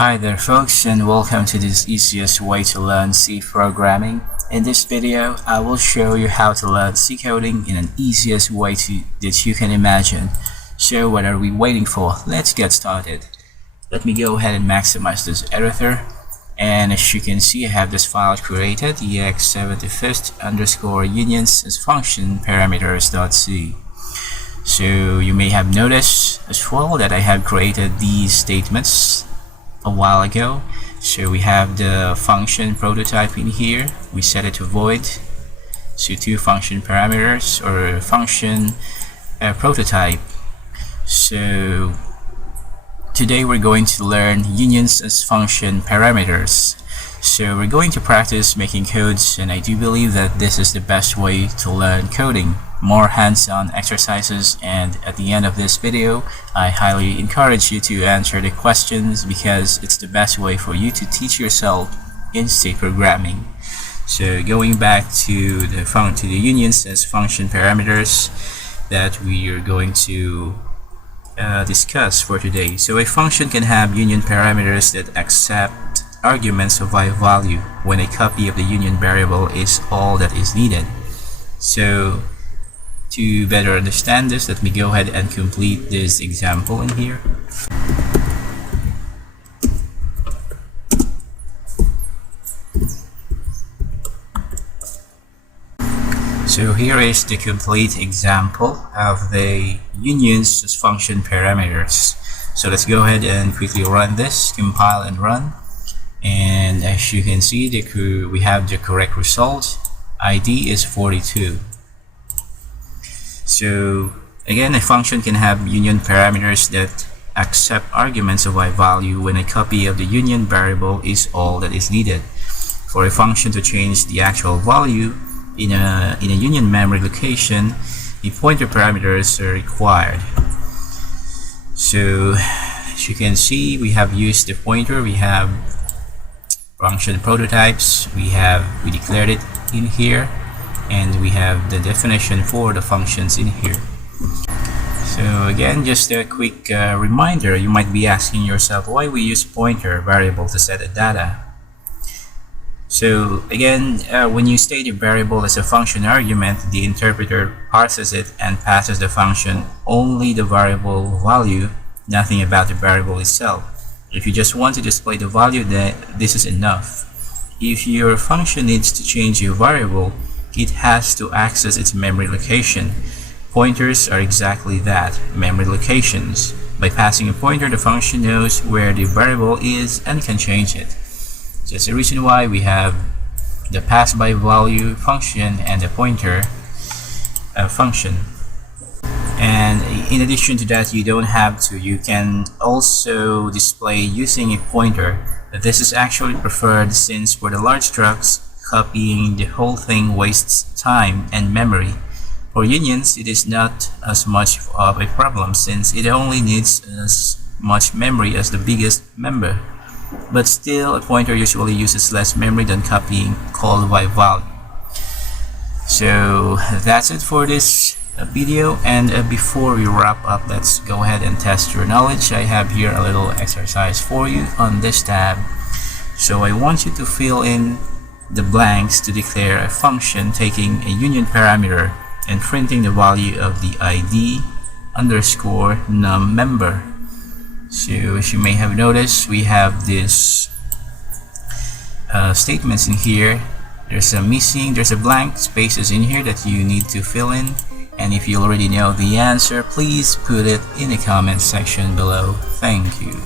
Hi there folks, and welcome to this easiest way to learn C programming. In this video, I will show you how to learn C coding in an easiest way that you can imagine. So what are we waiting for? Let's get started. Let me go ahead and maximize this editor. And as you can see, I have this file created, ex75th_unions as function parameters.c. So you may have noticed as well that I have created these statements a while ago. So we have the function prototype in here. We set it to void. So two function parameters or function prototype. So today we're going to learn unions as function parameters. So we're going to practice making codes, and I do believe that this is the best way to learn coding. More hands-on exercises, and at the end of this video I highly encourage you to answer the questions because it's the best way for you to teach yourself in C programming. So going back to the unions as function parameters that we are going to discuss for today. So a function can have union parameters that accept arguments of a value when a copy of the union variable is all that is needed. So to better understand this, let me go ahead and complete this example in here. So here is the complete example of the unions as function parameters. So let's go ahead and quickly run this, compile and run. And as you can see, we have the correct result. ID is 42. So again, a function can have union parameters that accept arguments of a value when a copy of the union variable is all that is needed. For a function to change the actual value in a union memory location, the pointer parameters are required. So as you can see, we have used the pointer. We have function prototypes. We declared it in here. And we have the definition for the functions in here. So again, just a quick reminder, you might be asking yourself why we use pointer variable to set the data. So again, when you state a variable as a function argument, the interpreter parses it and passes the function only the variable value, nothing about the variable itself. If you just want to display the value, then this is enough. If your function needs to change your variable, it has to access its memory location. Pointers are exactly that, memory locations. By passing a pointer, the function knows where the variable is and can change it. That's the reason why we have the pass by value function and the pointer function. And in addition to that, you can also display using a pointer. This is actually preferred since for the large structs, copying the whole thing wastes time and memory. For unions, it is not as much of a problem since it only needs as much memory as the biggest member. But still, a pointer usually uses less memory than copying call by value. So that's it for this video, and before we wrap up, let's go ahead and test your knowledge. I have here a little exercise for you on this tab. So I want you to fill in the blanks to declare a function taking a union parameter and printing the value of the ID underscore num member. So as you may have noticed, we have this statements in here. There's a blank spaces in here that you need to fill in, and if you already know the answer, please put it in the comment section below. Thank you.